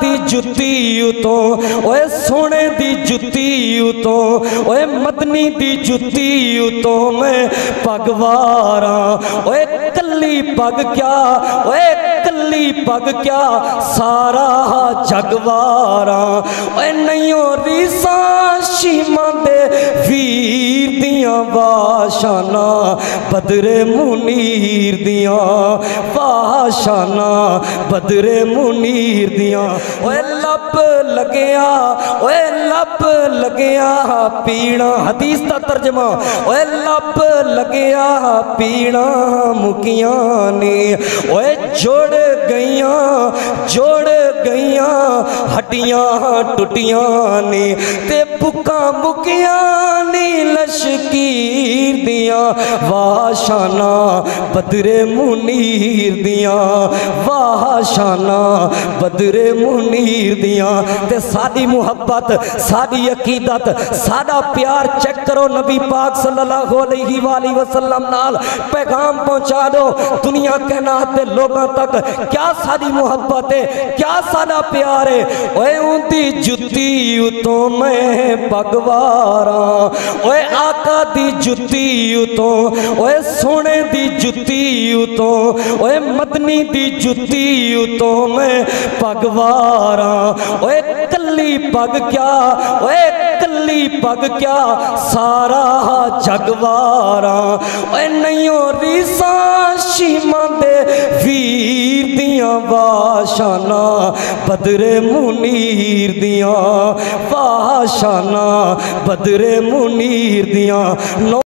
दी जुत्ती उतों ओए सोने दी जुत्ती उतों ओए मदनी दी जुत्ती उतों मैं पगवारा ओए कल्ली पग क्या ओए कल्ली पग क्या सारा जगवारा ओए नैयो रीसा शीमा दे वीर दियां वाशाना बदरे मुनीर दियां वाशाना बदरे मुनीर दियां ओए लब लगया ओए लब लगया पीना हदीस दा तर्जमा ओए लब लगया पीना मुकियां ने ओए जोड़ गईयां हड्डियां टुटियां ने ते भुक्कां मुकियां नी लशकीर दियां वाशाना बदरे मुनीर दियां वाशाना बदरे मुनीर दियां ते साडी मुहब्बत साडी अकीदत साडा प्यार चेक करो नबी पाक सल्लल्लाहु अलैहि वसल्लम नाल पैगाम पहुंचा दो दुनिया कायनात दे लोगों तक क्या साडी मुहब्बत है क्या साडा प्यार है ओए उंदी जुत्ती उतों मैं पगवारा ओए आका दी जुत्ती उतों ओए सोने दी जुत्ती उतों ओए मदनी दी जुत्ती उतों मैं पगवारा ओए कल्ली पग क्या ओए कल्ली पग क्या सारा जगवारा ओए नैयो रीसा शीमा दे वीर दियां वाशाना बदरे मुनीर दियां वाशाना बदरे मुनीर दियां।